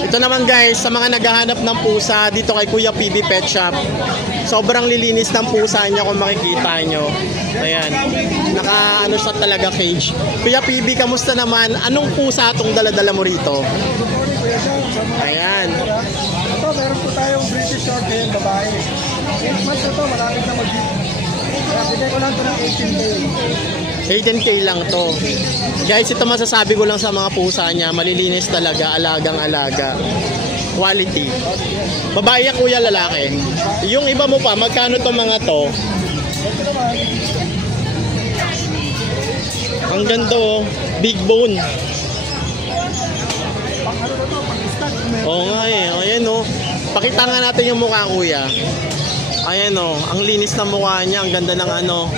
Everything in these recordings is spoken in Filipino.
Ito naman guys, sa mga naghahanap ng pusa dito kay Kuya PB Pet Shop. Sobrang lilinis ng pusa niya kung makikita nyo. Ayan. Naka ano siya talaga cage. Kuya PB, kamusta naman? Anong pusa itong daladala mo rito? Ayan. Ito, meron po tayong British Shorthair babae. 8 months na to, malapit na mag-hit. Kaya bigay ko lang ito ng 18K. 18K lang to. Guys, ito masasabi ko lang sa mga pusa niya. Malilinis talaga, alagang-alaga. Quality. Babae ya kuya, lalaki. Yung iba mo pa, magkano to mga to? Ang ganda oh. Big bone. Oo nga eh. Ayan oh. Pakita nga natin yung mukha kuya. Ayan oh. Ang linis ng mukha niya. Ang ganda ng ano,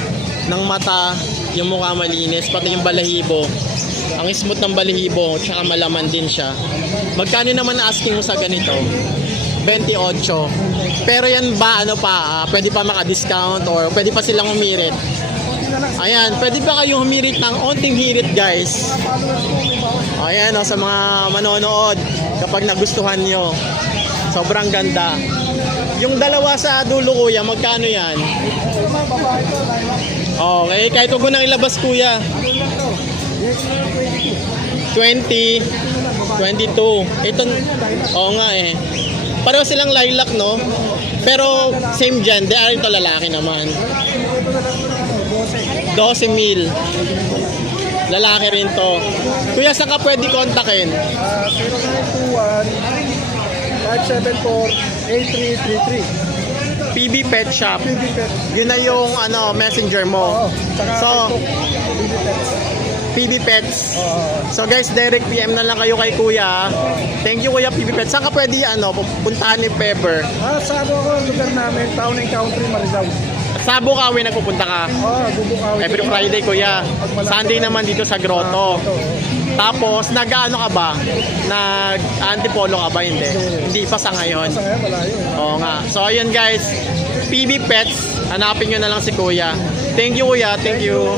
ng mata. Yung mukha malinis, pati yung balahibo. Ang smooth ng balahibo, tsaka malaman din siya. Magkano naman asking mo sa ganito? 28. Pero yan ba, ano pa, pwede pa maka-discount or pwede pa silang humirit? Ayan, pwede pa kayong humirit ng onting hirit guys. Ayan, sa mga manonood, kapag nagustuhan nyo. Sobrang ganda. Yung dalawa sa dulo kuya, magkano yan? Okay, kahit huwag mo nang ilabas kuya. 20, 22. Ito, oo nga eh. Pareho silang lilac no? Pero same gender, ito lalaki naman. 12,000. Lalaki rin to. Kuya, saan ka pwede kontakin? 0921-574-8333. PB Pet Shop. Yun na yung ano, messenger mo. So, PB Pets. So guys, direct PM na lang kayo kay Kuya. Thank you Kuya PB Pets. Saan ka pwede ano, puntahan ni Pepper? Sa lugar namin, Town and Country, Marizao. Sa Bukawi nagpupunta ka? Bubukawi. Every Friday Kuya. Sunday naman dito sa Grotto. Tapos, nag-ano ka ba? Nag-antipolo ka ba? Hindi. Hindi pa sa ngayon. Oo nga. So, ayun guys. PB Pets. Hanapin nyo na lang si Kuya. Thank you Kuya. Thank you.